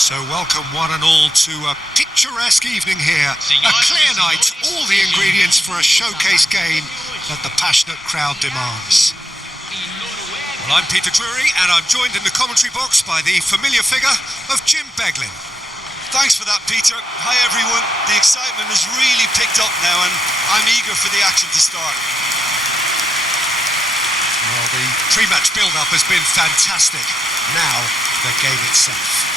So welcome one and all to a picturesque evening here. A clear night, all the ingredients for a showcase game that the passionate crowd demands. Well, I'm Peter Drury and I'm joined in the commentary box by the familiar figure of Jim Beglin. Thanks for that, Peter. Hi everyone. The excitement has really picked up now and I'm eager for the action to start. Well, the pre-match build-up has been fantastic. Now, the game itself.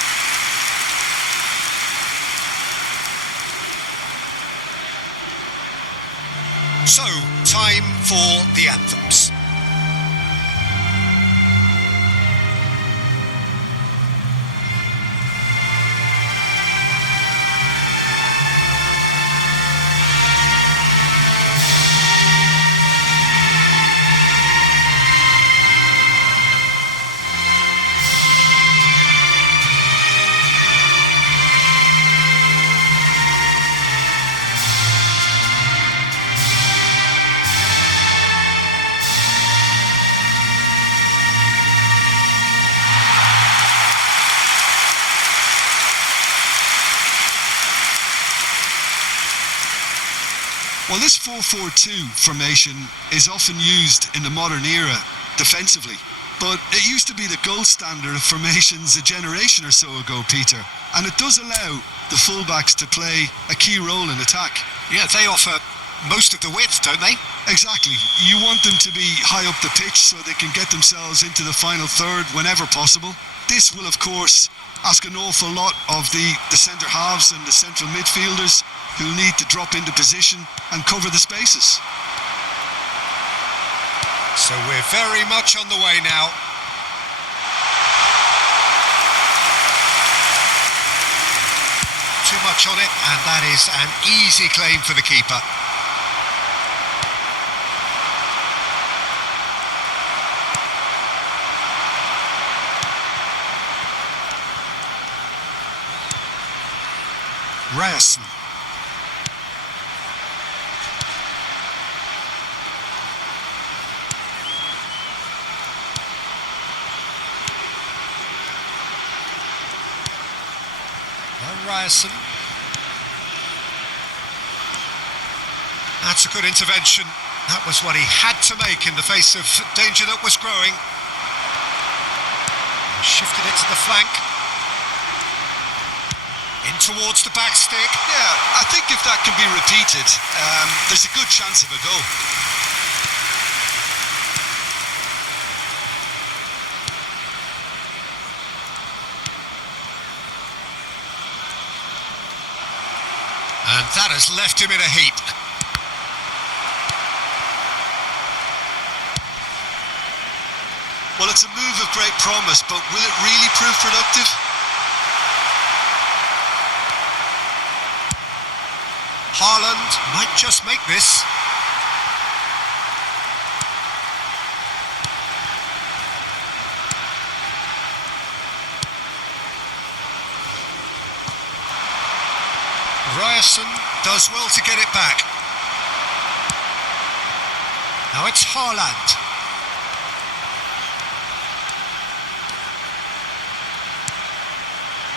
So, time for the anthems. Well, this 4-4-2 formation is often used in the modern era defensively, but it used to be the gold standard of formations a generation or so ago, Peter, and it does allow the fullbacks to play a key role in attack. Yeah, they offer most of the width, don't they? Exactly. You want them to be high up the pitch so they can get themselves into the final third whenever possible. This will, of course, ask an awful lot of the centre halves and the central midfielders who need to drop into position and cover the spaces. So we're very much on the way now. Too much on it, and that is an easy claim for the keeper. Ryerson. Ryerson. That's a good intervention. That was what he had to make in the face of danger that was growing. Shifted it to the flank. In towards the back stick. Yeah, I think if that can be repeated, there's a good chance of a goal. And that has left him in a heap. Well, it's a move of great promise, but will it really prove productive? Haaland might just make this. Ryerson does well to get it back. Now it's Haaland.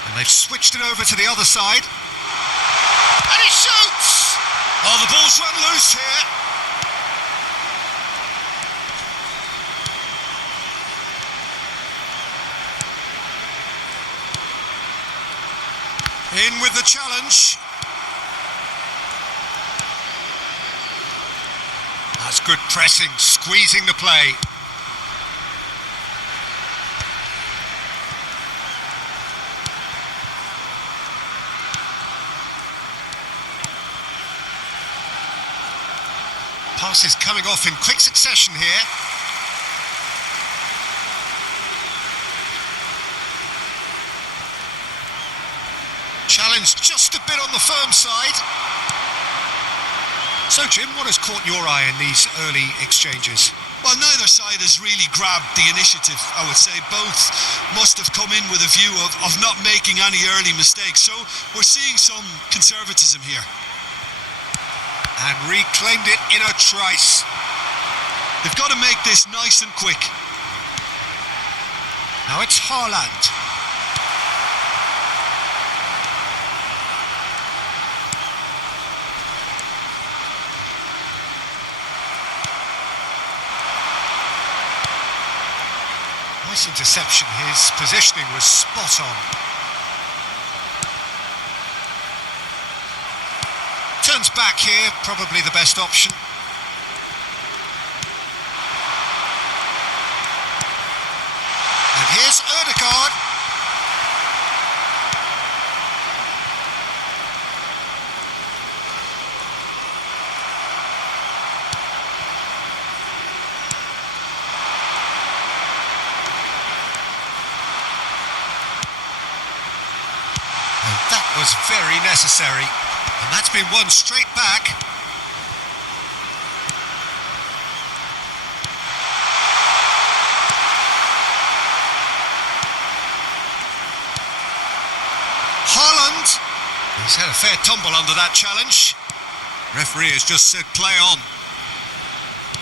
And they've switched it over to the other side. And he shoots! Oh, the ball's run loose here. In with the challenge. That's good pressing, squeezing the play. Passes coming off in quick succession here. Challenge just a bit on the firm side. So, Jim, what has caught your eye in these early exchanges? Well, neither side has really grabbed the initiative, I would say. Both must have come in with a view of not making any early mistakes. So we're seeing some conservatism here. And reclaimed it in a trice. They've got to make this nice and quick. Now it's Haaland. Nice interception. His positioning was spot on. Turns back here, probably the best option. And here's Ødegaard. And that was very necessary. And that's been won straight back. Haaland. He's had a fair tumble under that challenge. Referee has just said play on.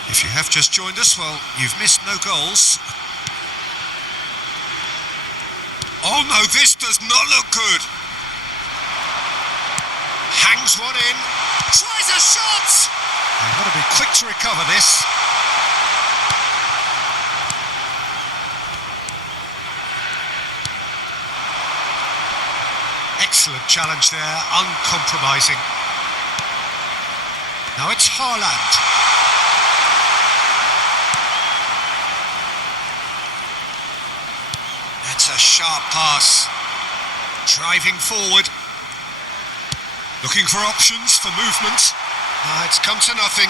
If you have just joined us, well, you've missed no goals. Oh no, this does not look good. Hangs one in, tries a shot! They've got to be quick to recover this. Excellent challenge there, uncompromising. Now it's Haaland. That's a sharp pass. Driving forward. Looking for options for movement. It's come to nothing.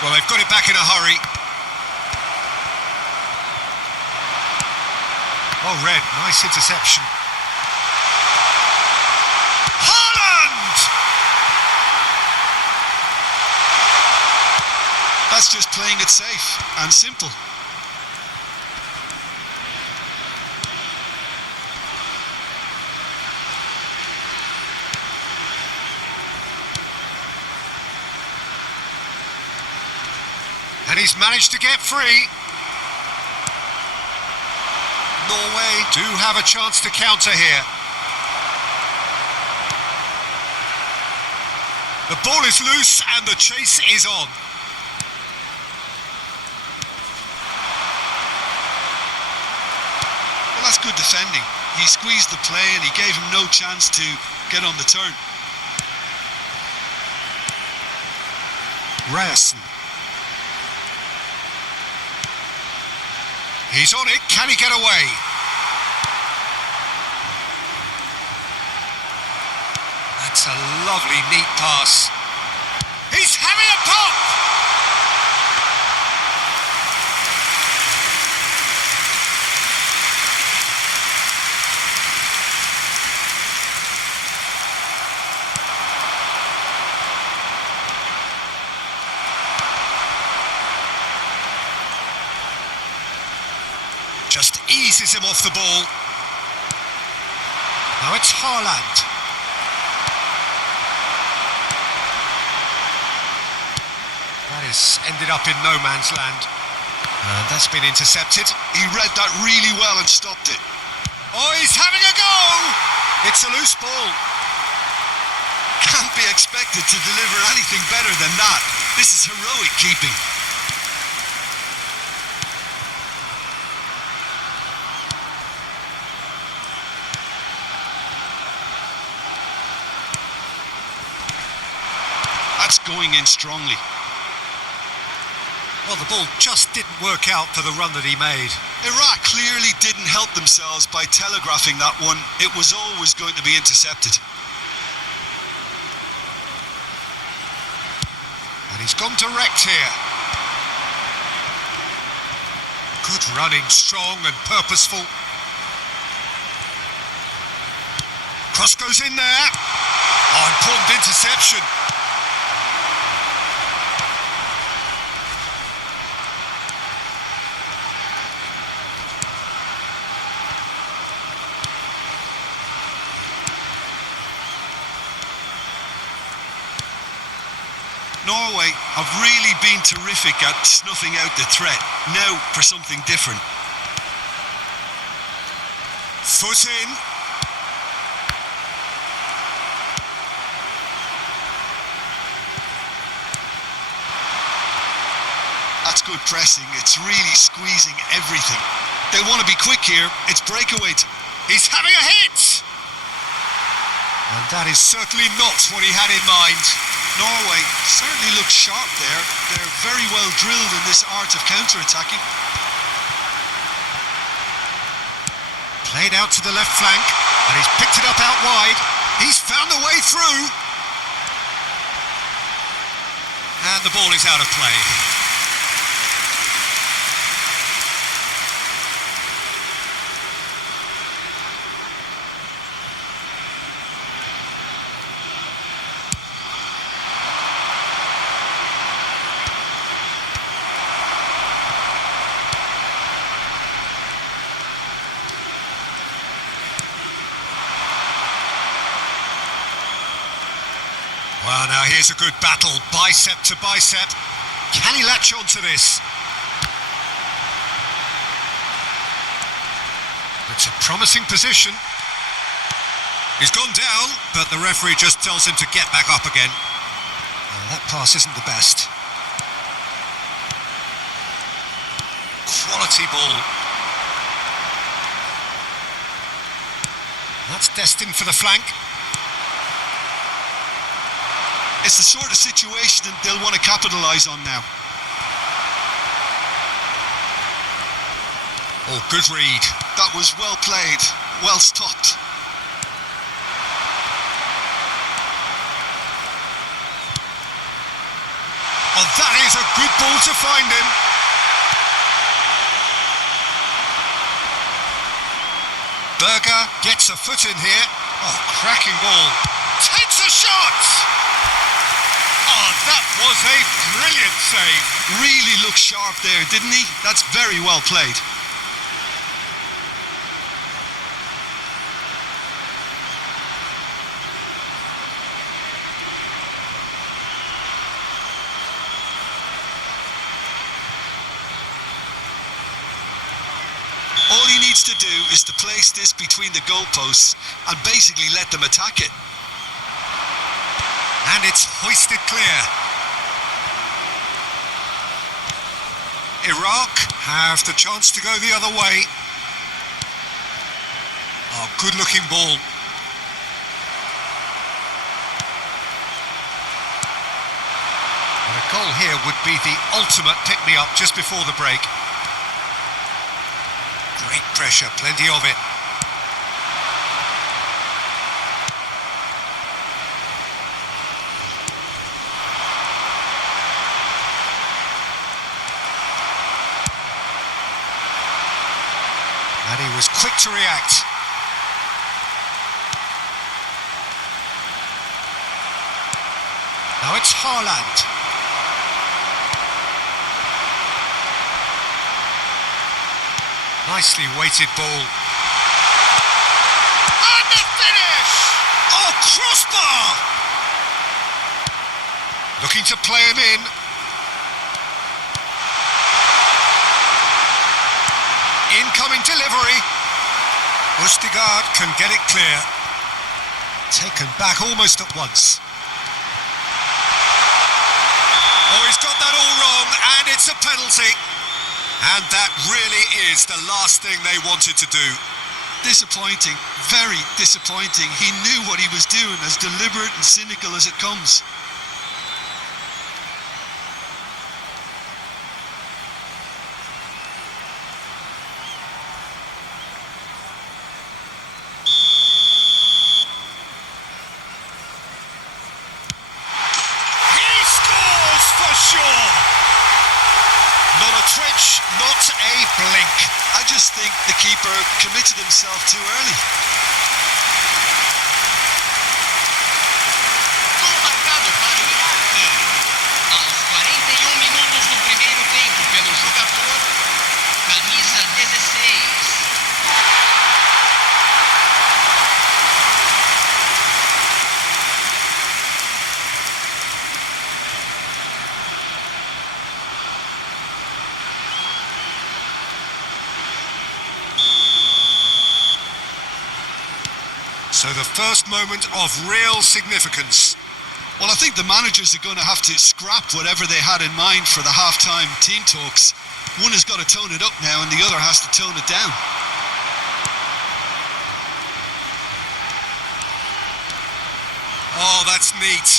Well, they've got it back in a hurry. Oh, Red, nice interception. That's just playing it safe and simple. And he's managed to get free. Norway do have a chance to counter here. The ball is loose and the chase is on. Well, that's good defending. He squeezed the play and he gave him no chance to get on the turn. Ryerson. He's on it. Can he get away? That's a lovely, neat pass. He's having a pop! Just eases him off the ball. Now it's Haaland. That has ended up in no man's land. And that's been intercepted. He read that really well and stopped it. Oh, he's having a go! It's a loose ball. Can't be expected to deliver anything better than that. This is heroic keeping. That's going in strongly. Well, the ball just didn't work out for the run that he made. Iraq clearly didn't help themselves by telegraphing that one. It was always going to be intercepted. And he's gone direct here. Good running, strong and purposeful. Cross goes in there. Oh, important interception. Norway have really been terrific at snuffing out the threat. Now for something different. Foot in. That's good pressing. It's really squeezing everything. They want to be quick here. It's breakaway. He's having a hit! And that is certainly not what he had in mind. Norway certainly looks sharp there. They're very well drilled in this art of counter-attacking. Played out to the left flank, and he's picked it up out wide. He's found the way through. And the ball is out of play. Well, now here's a good battle, bicep to bicep. Can he latch on to this? It's a promising position. He's gone down, but the referee just tells him to get back up again. That pass isn't the best. Quality ball. That's destined for the flank. It's the sort of situation that they'll want to capitalise on now. Oh, good read. That was well played, well stopped. Oh, that is a good ball to find him. Berger gets a foot in here. Oh, cracking ball. Takes a shot! Oh, that was a brilliant save. Really looked sharp there, didn't he? That's very well played. All he needs to do is to place this between the goalposts and basically let them attack it. And it's hoisted clear. Iraq have the chance to go the other way. Oh, good looking ball. And a goal here would be the ultimate pick-me-up just before the break. Great pressure, plenty of it. And he was quick to react. Now it's Haaland. Nicely weighted ball. And the finish! Oh, crossbar! Looking to play him in. Incoming delivery. Østigard can get it clear. Taken back almost at once. Oh, he's got that all wrong, and it's a penalty. And that really is the last thing they wanted to do. Disappointing, very disappointing. He knew what he was doing, as deliberate and cynical as it comes. Sure. Not a twitch, not a blink. I just think the keeper committed himself too early. Gol marcado para o Iraque. Aos 41 minutos do primeiro tempo pelo jogador, camisa 16. So the first moment of real significance. Well, I think the managers are going to have to scrap whatever they had in mind for the half-time team talks. One has got to tone it up now and the other has to tone it down. Oh, that's neat.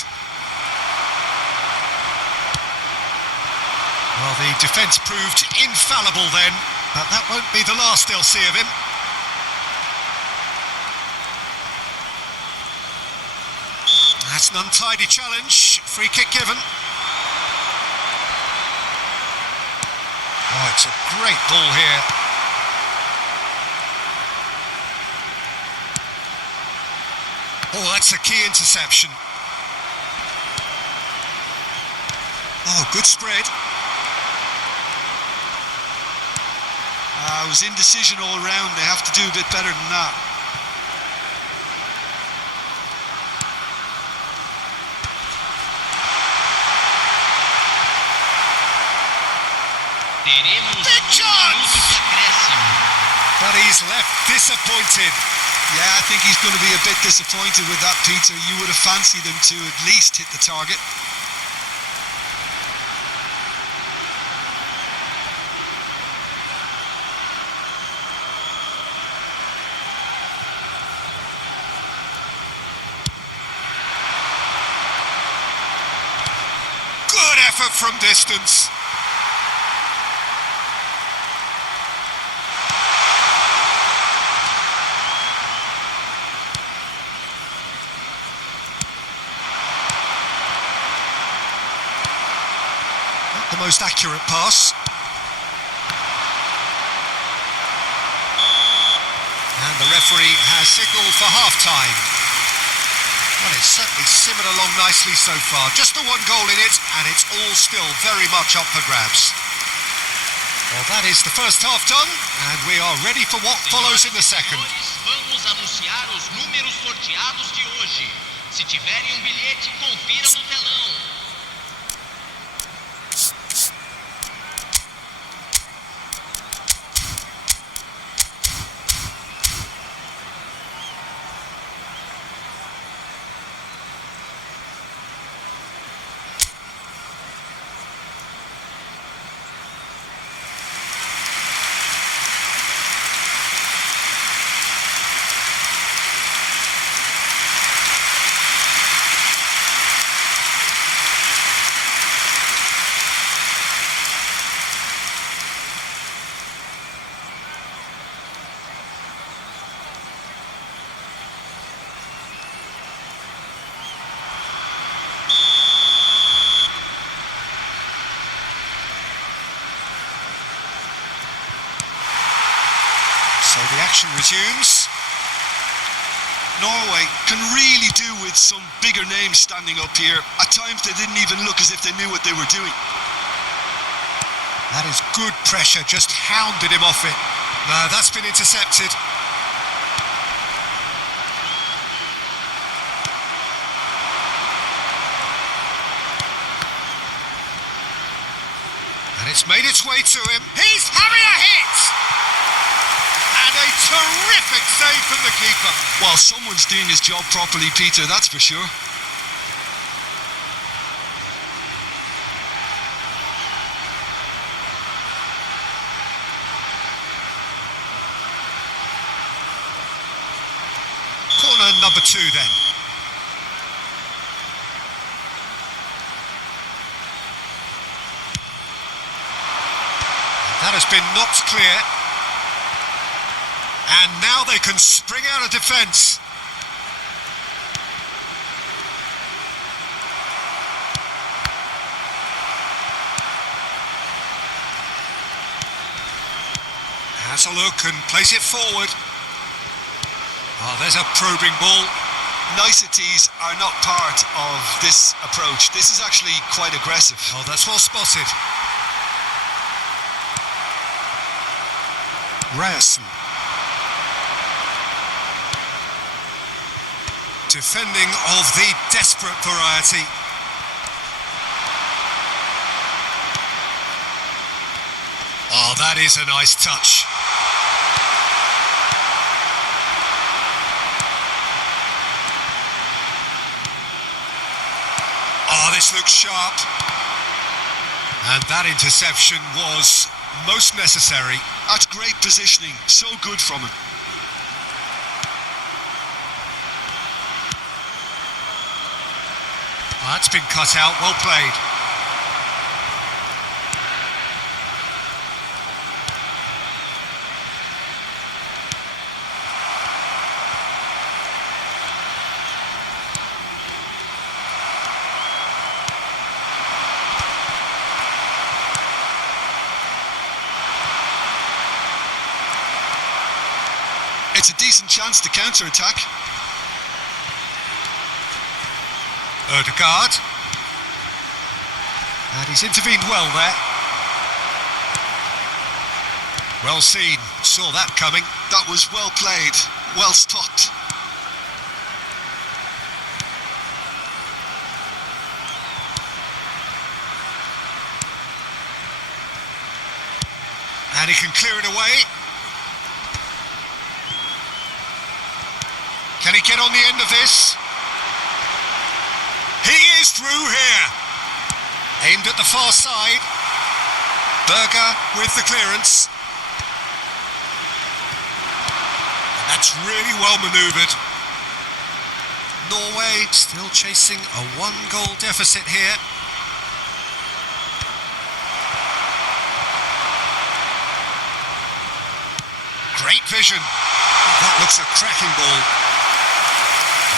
Well, the defence proved infallible then, but that won't be the last they'll see of him. That's an untidy challenge. Free kick given. Oh, it's a great ball here. Oh, that's a key interception. Oh, good spread. It was indecision all round. They have to do a bit better than that. Big chance! But he's left disappointed. Yeah, I think he's going to be a bit disappointed with that, Peter. You would have fancied him to at least hit the target. Good effort from distance. Not the most accurate pass. And the referee has signalled for half-time. Well, it's certainly simmered along nicely so far. Just the one goal in it, and it's all still very much up for grabs. Well, that is the first half done, and we are ready for what follows in the second. Vamos anunciar os números sorteados de hoje. Se tiverem bilhete, confira no telão. So the action resumes. Norway can really do with some bigger names standing up here. At times they didn't even look as if they knew what they were doing. That is good pressure, just hounded him off it. No, that's been intercepted. And it's made its way to him. He's having a hit! And a terrific save from the keeper. Well, someone's doing his job properly, Peter, that's for sure. Corner number 2 then. That has been knocked clear. And now they can spring out of defence. Has a look and plays it forward. Oh, there's a probing ball. Niceties are not part of this approach. This is actually quite aggressive. Oh, that's well spotted. Ryerson. Defending of the desperate variety. Oh, that is a nice touch. this looks sharp. And that interception was most necessary. That's great positioning. So good from him. That's been cut out. Well played. It's a decent chance to counter-attack. Ødegaard. And he's intervened well there. Well seen. Saw that coming. That was well played. Well stopped. And he can clear it away. Can he get on the end of this? He is through here. Aimed at the far side. Berger with the clearance. That's really well manoeuvred. Norway still chasing a one-goal deficit here. Great vision. That looks a cracking ball.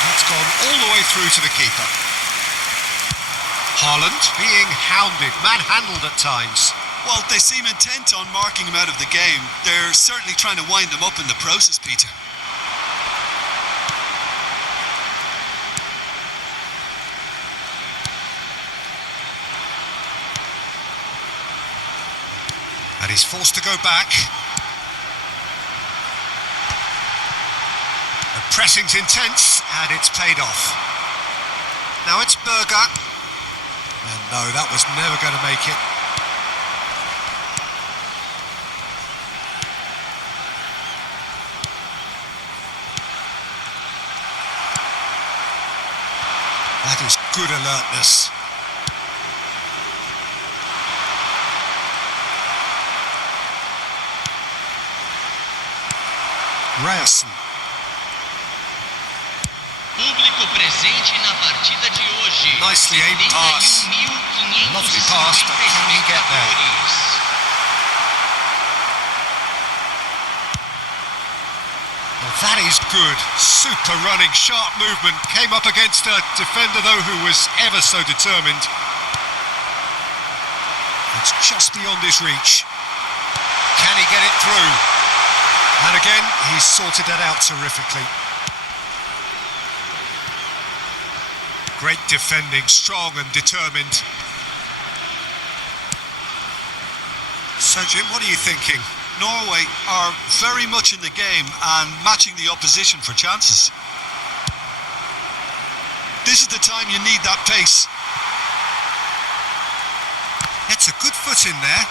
That's gone all the way through to the keeper. Haaland being hounded, manhandled at times. Well, they seem intent on marking him out of the game. They're certainly trying to wind him up in the process, Peter. And he's forced to go back. The pressing's intense, and it's paid off. Now it's Berger. And no, that was never going to make it. That is good alertness. Ryerson. Público presente na partida de hoje. Nicely aimed pass. Lovely pass, but can he get there? Well, that is good. Super running, sharp movement. Came up against a defender, though, who was ever so determined. It's just beyond his reach. Can he get it through? And again, he's sorted that out terrifically. Great defending, strong and determined. So, Jim, what are you thinking? Norway are very much in the game and matching the opposition for chances. This is the time you need that pace. Gets a good foot in there.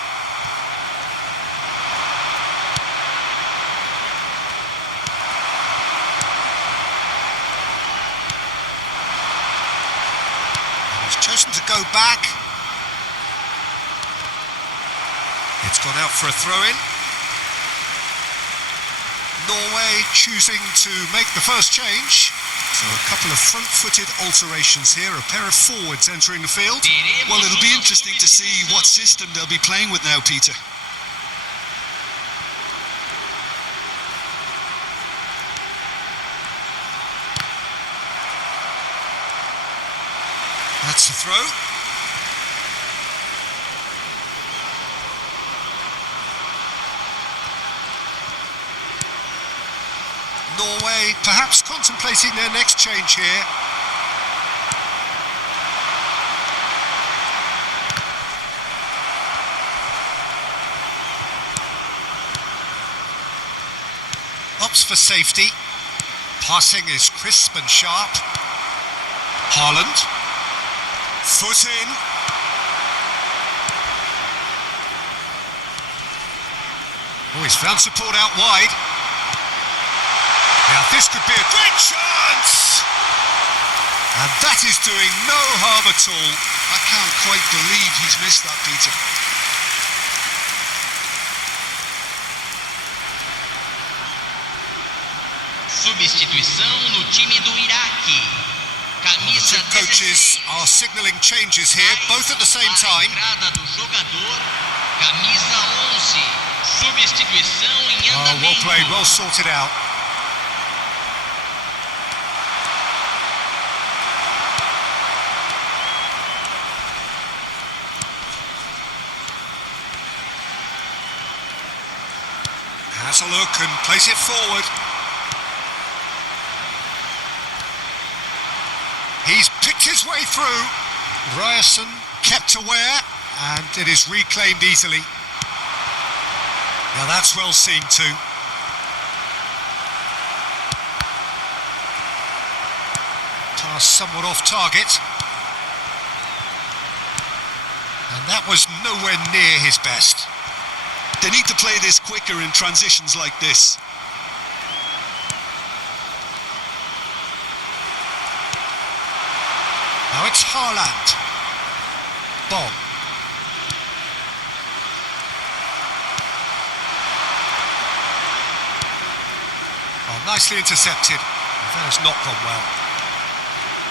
He's chosen to go back. It's gone out for a throw-in. Norway choosing to make the first change. So a couple of front-footed alterations here, a pair of forwards entering the field. Well, it'll be interesting to see what system they'll be playing with now, Peter. That's the throw. Norway perhaps contemplating their next change here. Opts for safety. Passing is crisp and sharp. Haaland. Foot in. Oh, he's found support out wide. Now this could be a great chance! And that is doing no harm at all. I can't quite believe he's missed that, Peter. Substituição no time do Iraque. The Camisa two coaches 16. are signalling changes here, both at the same A time. entrada do jogador, camisa 11. Substituição em Oh, well andamento. played, well sorted out. Has a look and plays it forward. He's picked his way through. Ryerson kept aware, and it is reclaimed easily. Now that's well seen too. Pass somewhat off target. And that was nowhere near his best. They need to play this quicker in transitions like this. Now it's Haaland. Bob. Oh, nicely intercepted. That has not gone well.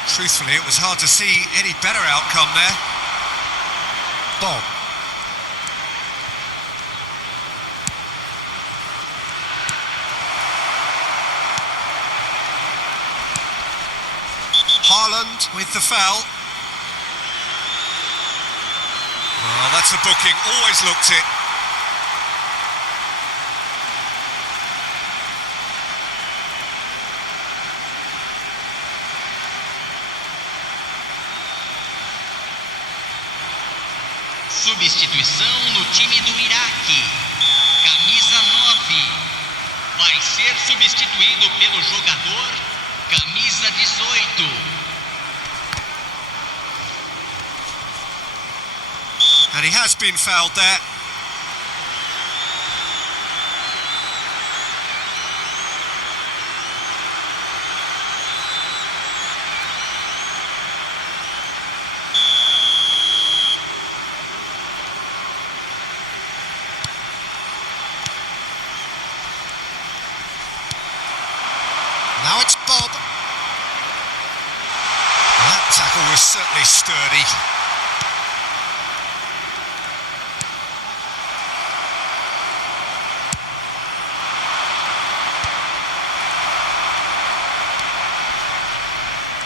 Truthfully, it was hard to see any better outcome there. Bob. Haaland with the foul. Well, that's a booking. Always looked it. Substituição no time do Iraque. Camisa 9. Vai ser substituído pelo jogador camisa 18. And he has been fouled there. Now it's Bob. That tackle was certainly sturdy.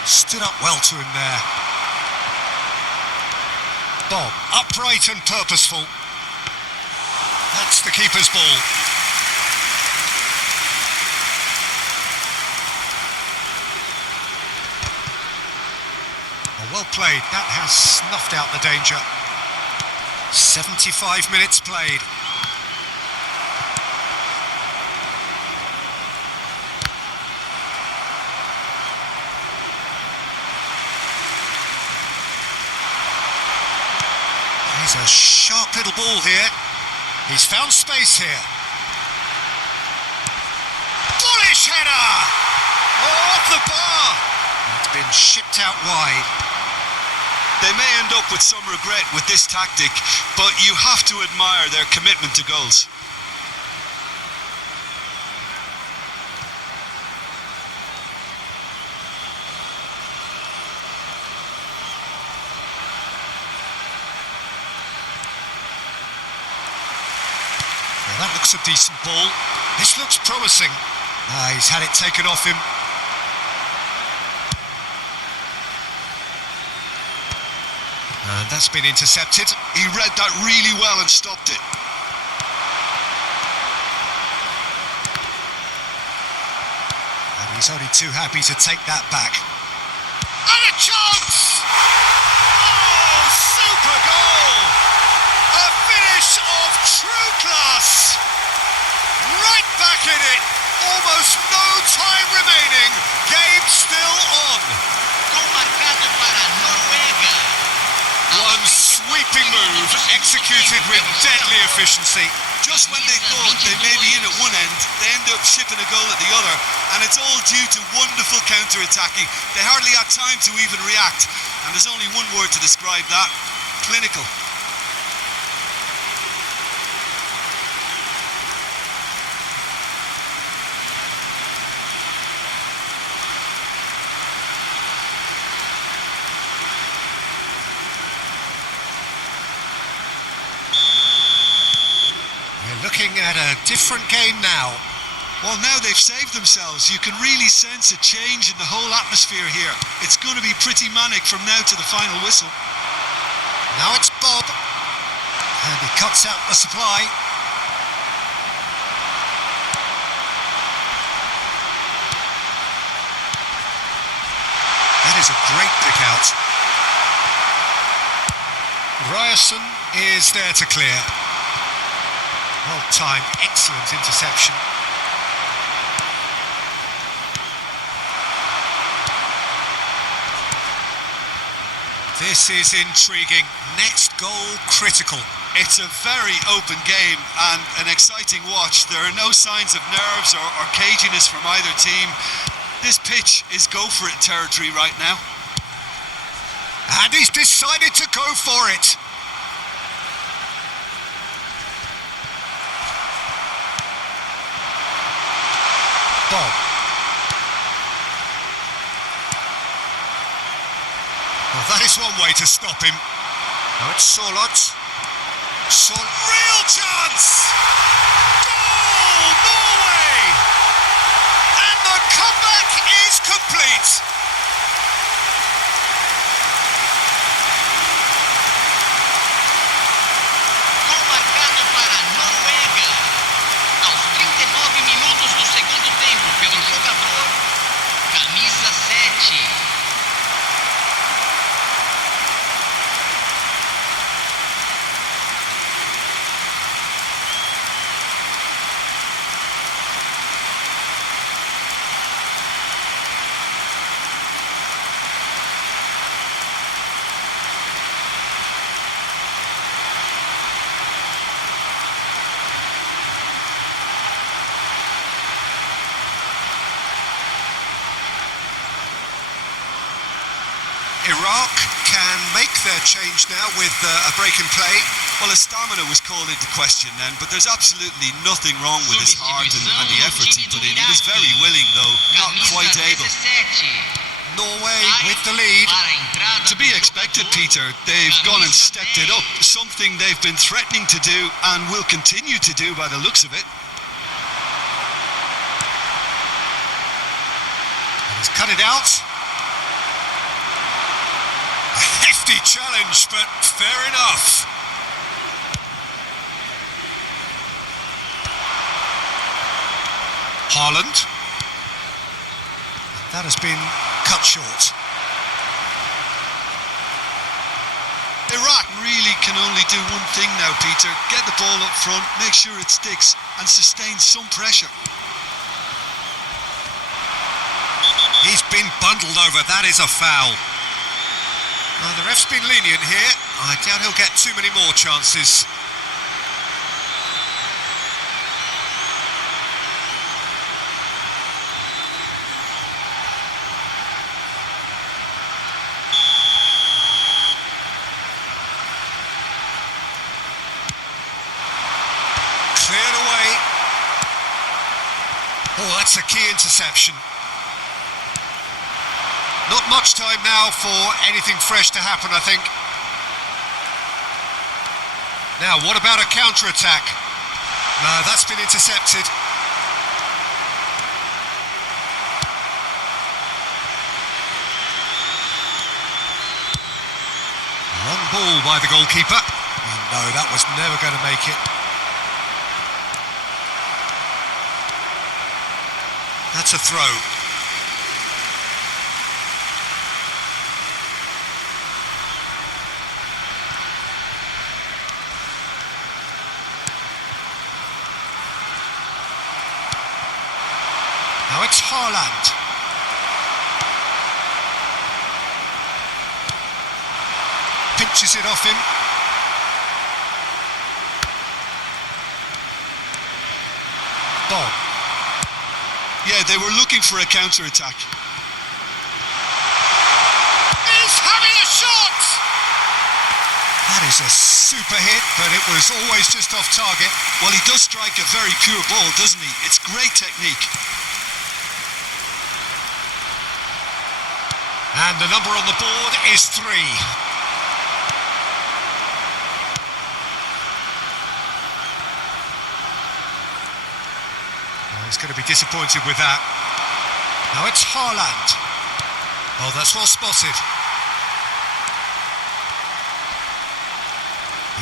Stood up well to him there. Bob, upright and purposeful. That's the keeper's ball. Oh, well played. That has snuffed out the danger. 75 minutes played. He's a sharp little ball here. He's found space here. Bullish header! Oh, off the bar! It's been shipped out wide. They may end up with some regret with this tactic, but you have to admire their commitment to goals. Well, that looks a decent ball. This looks promising. He's had it taken off him. And that's been intercepted. He read that really well and stopped it. And he's only too happy to take that back. And a chance! Oh, super goal! A finish of true class! Right back in it! Almost no time remaining. Game still on. Gol marcado para a Noruega. One sweeping move executed with deadly efficiency. Just when they thought they may be in at one end, they end up shipping a goal at the other, and it's all due to wonderful counter-attacking. They hardly had time to even react, and there's only one word to describe that: clinical. Looking at a different game now. Well, now they've saved themselves. You can really sense a change in the whole atmosphere here. It's going to be pretty manic from now to the final whistle. Now it's Bob, and he cuts out the supply. That is a great pick out. Ryerson is there to clear. Well timed, excellent interception. This is intriguing. Next goal critical. It's a very open game and an exciting watch. There are no signs of nerves or caginess from either team. This pitch is go-for-it territory right now. And he's decided to go for it. Bob. Well, that is one way to stop him. Now it's Solot. Real chance! Goal! Norway! And the comeback is complete. Gol marcado para a Noruega aos 39 minutos do segundo tempo pelo jogador camisa 7. Iraq can make their change now with a break in play. Well, his stamina was called into question then, but there's absolutely nothing wrong with his heart and the efforts he put in. He was very willing, though, not quite able. Norway with the lead. To be expected, Peter. They've gone and stepped it up, something they've been threatening to do and will continue to do by the looks of it. He's cut it out. A hefty challenge, but fair enough. Haaland. That has been cut short. Iraq really can only do one thing now, Peter. Get the ball up front, make sure it sticks, and sustain some pressure. He's been bundled over. That is a foul. Well, the ref's been lenient here. I doubt he'll get too many more chances. Cleared away. Oh, that's a key interception. Not much time now for anything fresh to happen, I think. Now, what about a counter-attack? No, that's been intercepted. Long ball by the goalkeeper. And no, that was never going to make it. That's a throw. Now it's Haaland. Pinches it off him. Bob. Yeah, they were looking for a counter-attack. He's having a shot! That is a super hit, but it was always just off target. Well, he does strike a very pure ball, doesn't he? It's great technique. And the number on the board is 3. He's going to be disappointed with that. Now it's Haaland. Oh, that's well spotted.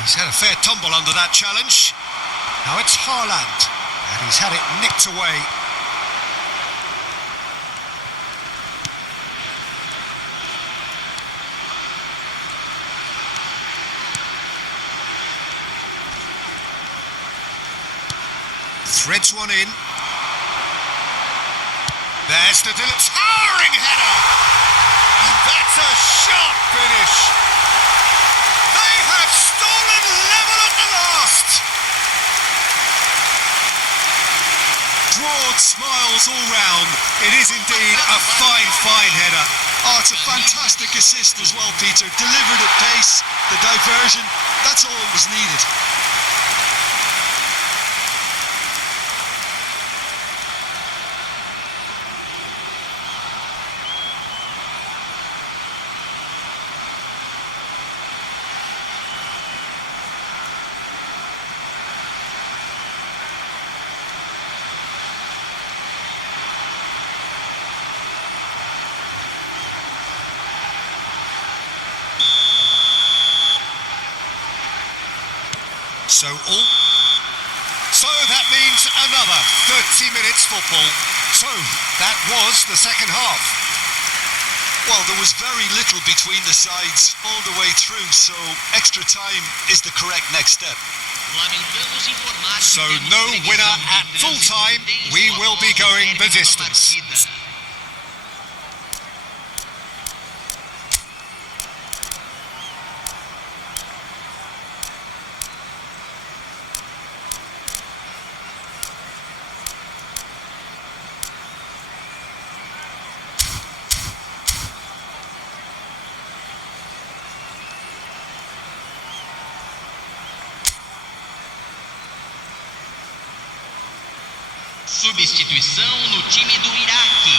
He's had a fair tumble under that challenge. Now it's Haaland. And he's had it nicked away. Threads one in. There's the towering header! And that's a sharp finish! They have stolen level at the last! Broad smiles all round. It is indeed a fine, fine header. Oh, it's a fantastic assist as well, Peter. Delivered at pace, the diversion, that's all that was needed. So that means another 30 minutes football. So that was the second half. Well, there was very little between the sides all the way through, so extra time is the correct next step. So no winner at full time. We will be going the distance. Substituição no time do Iraque.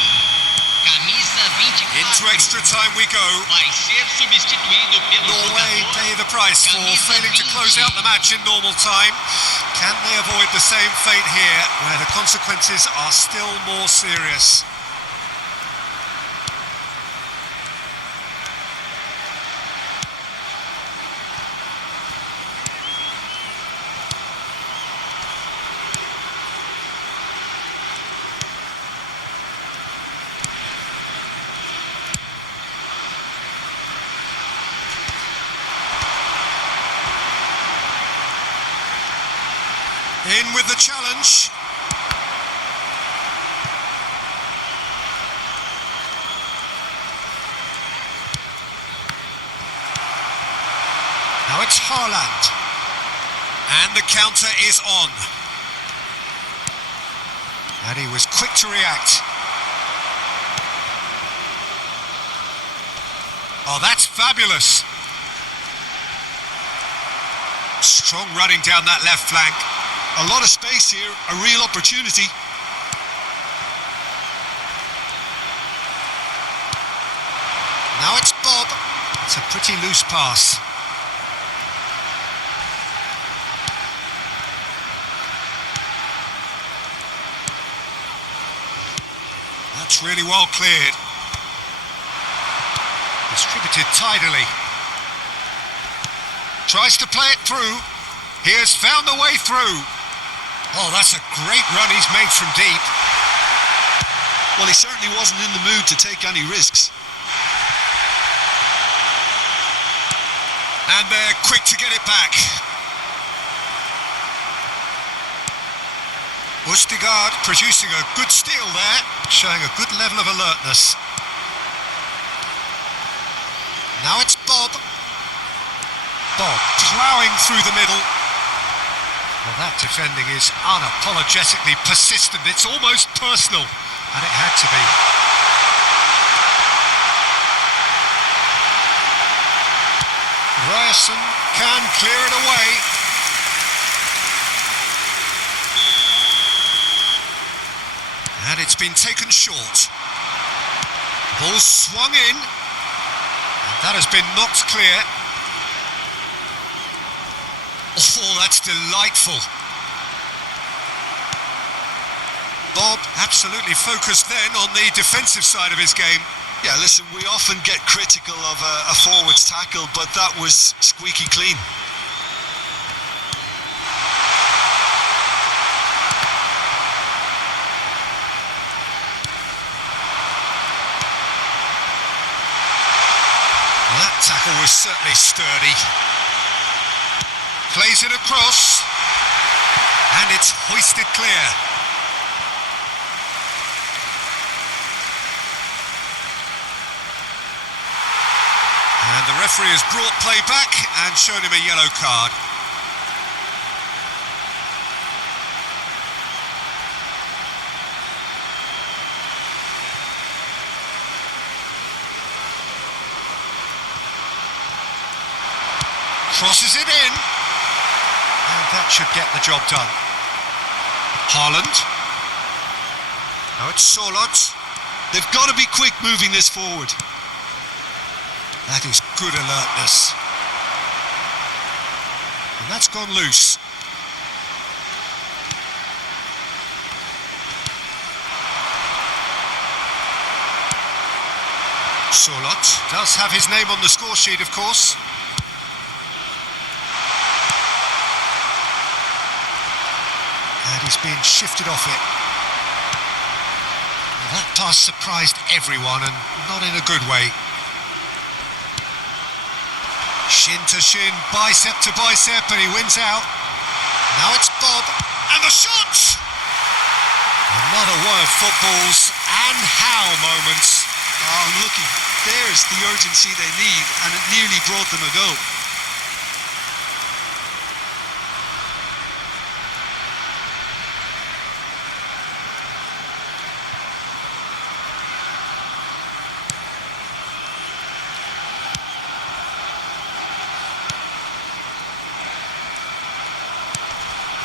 Camisa 24. Into extra time we go. Vai ser substituído pelo Norway jogador, pay the price for camisa failing to close 20. out the match in normal time. Can they avoid the same fate here, where the consequences are still more serious? In with the challenge. Now it's Haaland. And the counter is on. And he was quick to react. Oh, that's fabulous. Strong running down that left flank. A lot of space here, a real opportunity. Now it's Bob. It's a pretty loose pass. That's really well cleared. Distributed tidily. Tries to play it through. He has found the way through. Oh, that's a great run he's made from deep. Well, he certainly wasn't in the mood to take any risks. And they're quick to get it back. Ustigard producing a good steal there, showing a good level of alertness. Now it's Bob. Bob ploughing through the middle. Well, that defending is unapologetically persistent. It's almost personal, and it had to be. Ryerson can clear it away. And it's been taken short. Ball swung in. And that has been knocked clear. Oh, that's delightful. Bob absolutely focused then on the defensive side of his game. Yeah, listen, we often get critical of a forward's tackle, but that was squeaky clean. Well, that tackle was certainly sturdy. Plays it across, and it's hoisted clear. And the referee has brought play back and shown him a yellow card. Crosses it in. And that should get the job done. Haaland. Now it's Solot. They've got to be quick moving this forward. That is good alertness. And that's gone loose. Solot does have his name on the score sheet, of course. And he's being shifted off it. Well, that pass surprised everyone, and not in a good way. Shin to shin, bicep to bicep, and he wins out. Now it's Bob, and the shot! Another one of football's and how moments. Oh, looky, there's the urgency they need, and it nearly brought them a goal.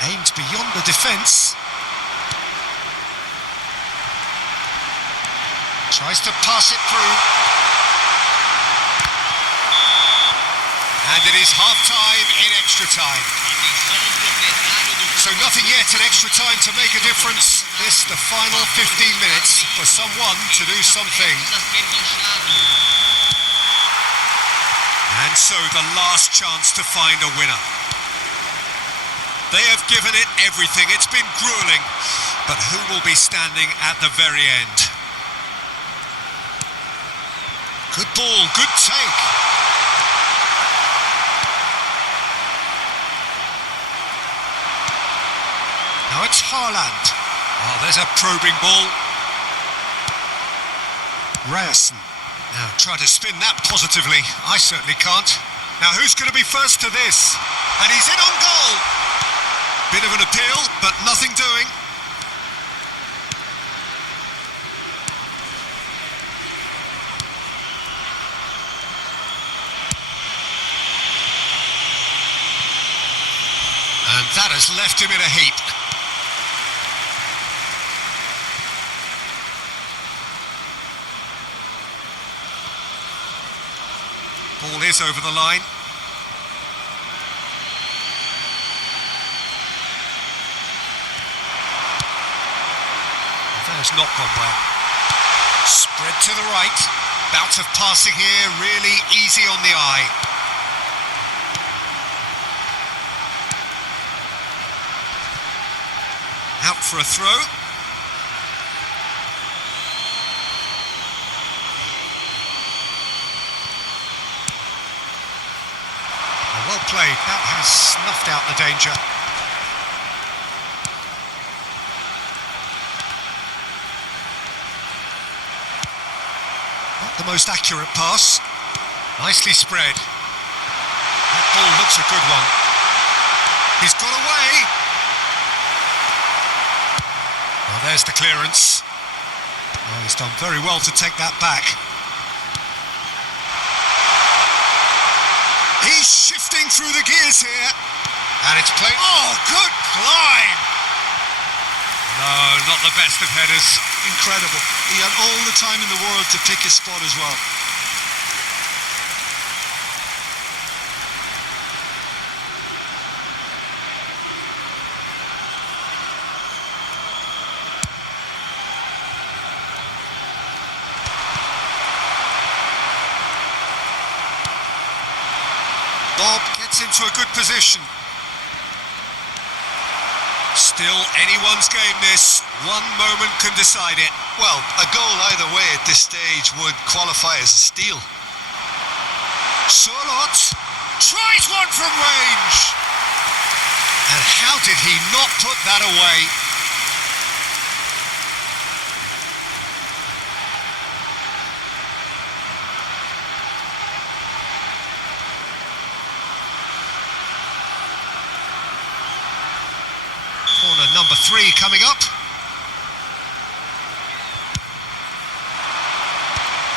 Aimed beyond the defence. Tries to pass it through. And it is half-time in extra time. So nothing yet in extra time to make a difference. This, the final 15 minutes for someone to do something. And so the last chance to find a winner. They have given it everything. It's been grueling. But who will be standing at the very end? Good ball, good take. Now it's Haaland. Oh, there's a probing ball. Ryerson. Now try to spin that positively. I certainly can't. Now who's going to be first to this? And he's in on goal. Bit of an appeal, but nothing doing. And that has left him in a heap. Ball is over the line. That has not gone well. Spread to the right. Bout of passing here, really easy on the eye. Out for a throw. Well played. That has snuffed out the danger. Not the most accurate pass. Nicely spread. That ball looks a good one. He's got away. There's the clearance. Oh, he's done very well to take that back. He's shifting through the gears here. And it's played. Oh, good climb! No, not the best of headers. Incredible. He had all the time in the world to pick his spot as well. Bob gets into a good position. Still anyone's game this. One moment can decide it. Well, a goal either way at this stage would qualify as a steal. Charlotte tries one from range. And how did he not put that away? Corner number 3 coming up.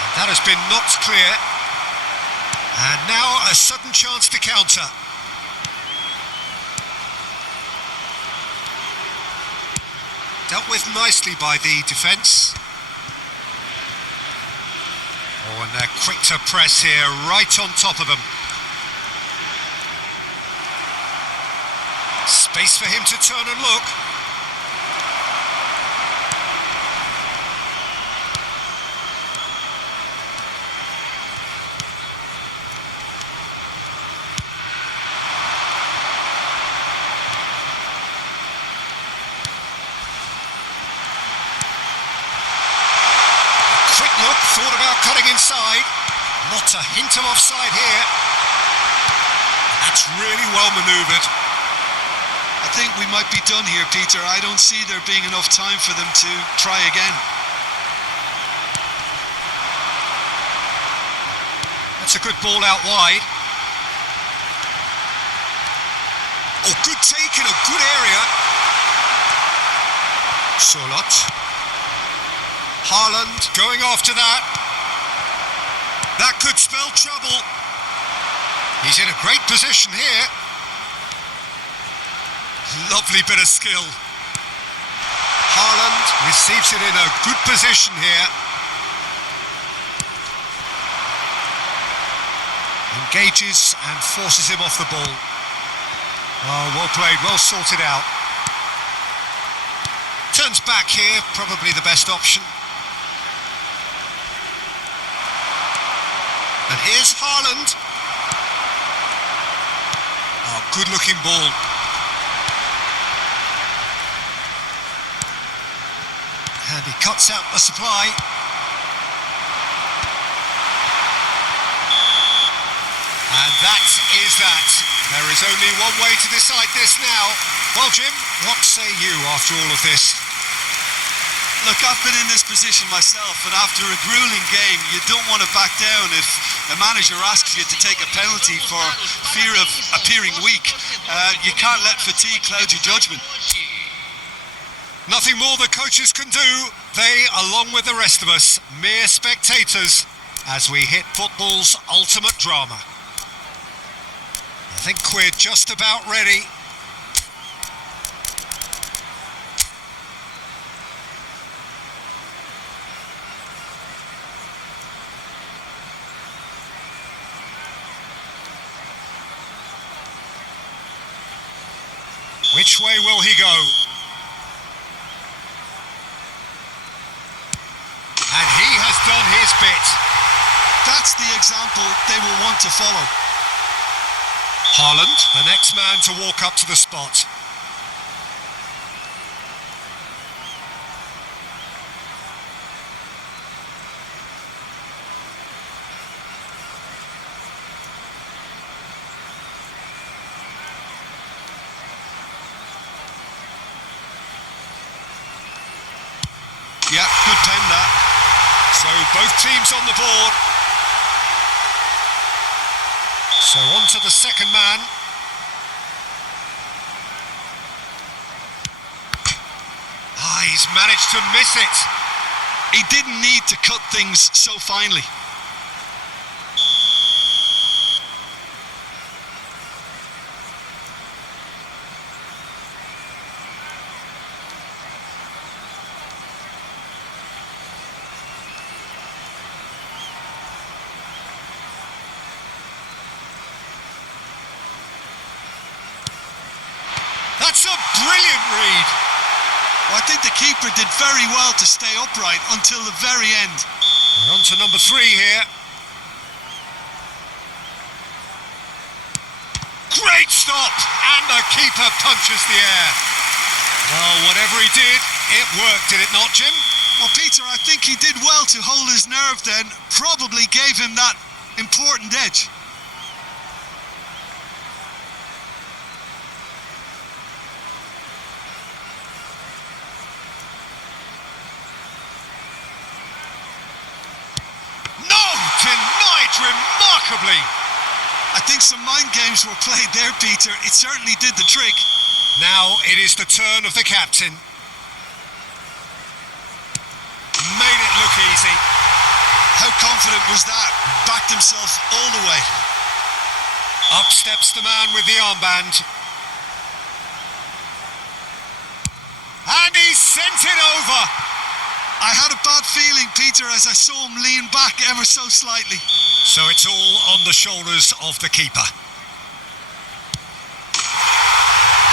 And that has been knocked clear. And now a sudden chance to counter. Dealt with nicely by the defence. Oh, and they're quick to press here, right on top of them. Space for him to turn and look. Quick look, thought about cutting inside. Not a hint of offside here. That's really well manoeuvred. I think we might be done here, Peter. I don't see there being enough time for them to try again. That's a good ball out wide. Oh, good take in a good area. Charlotte. Haaland going after that. That could spell trouble. He's in a great position here. Lovely bit of skill. Haaland receives it in a good position here. Engages and forces him off the ball. Oh, well played, well sorted out. Turns back here, probably the best option. And here's Haaland. Oh, good looking ball. And he cuts out the supply. And that is that. There is only one way to decide this now. Well, Jim, what say you after all of this? Look, I've been in this position myself, and after a grueling game, you don't want to back down if the manager asks you to take a penalty for fear of appearing weak. You can't let fatigue cloud your judgment. Nothing more the coaches can do. They, along with the rest of us, mere spectators, as we hit football's ultimate drama. I think we're just about ready. Which way will he go? And he has done his bit. That's the example they will want to follow. Haaland, the next man to walk up to the spot. Yeah, good pen that. So both teams on the board. So on to the second man. He's managed to miss it. He didn't need to cut things so finely. That's a brilliant read. Well, I think the keeper did very well to stay upright until the very end. We're on to number 3 here. Great stop! And the keeper punches the air. Well, whatever he did, it worked, did it not, Jim? Well, Peter, I think he did well to hold his nerve then. Probably gave him that important edge. Denied remarkably. I think some mind games were played there, Peter. It certainly did the trick. Now it is the turn of the captain. Made it look easy. How confident was that? Backed himself all the way. Up steps the man with the armband. And he sent it over. I had a bad feeling, Peter, as I saw him lean back ever so slightly. So it's all on the shoulders of the keeper.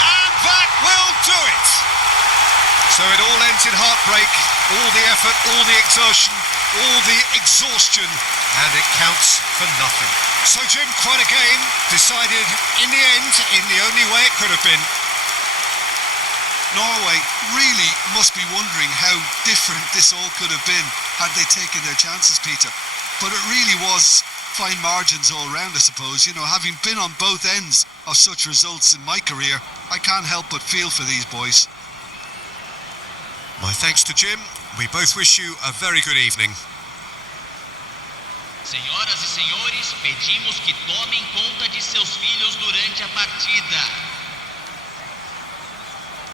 And that will do it. So it all ends in heartbreak, all the effort, all the exertion, all the exhaustion, and it counts for nothing. So Jim, quite a game, decided in the end in the only way it could have been. Norway really must be wondering how different this all could have been had they taken their chances, Peter. But it really was fine margins all round, I suppose. You know, having been on both ends of such results in my career, I can't help but feel for these boys. My thanks to Jim. We both wish you a very good evening. Senhoras e senhores, pedimos que tomem conta de seus filhos durante a partida.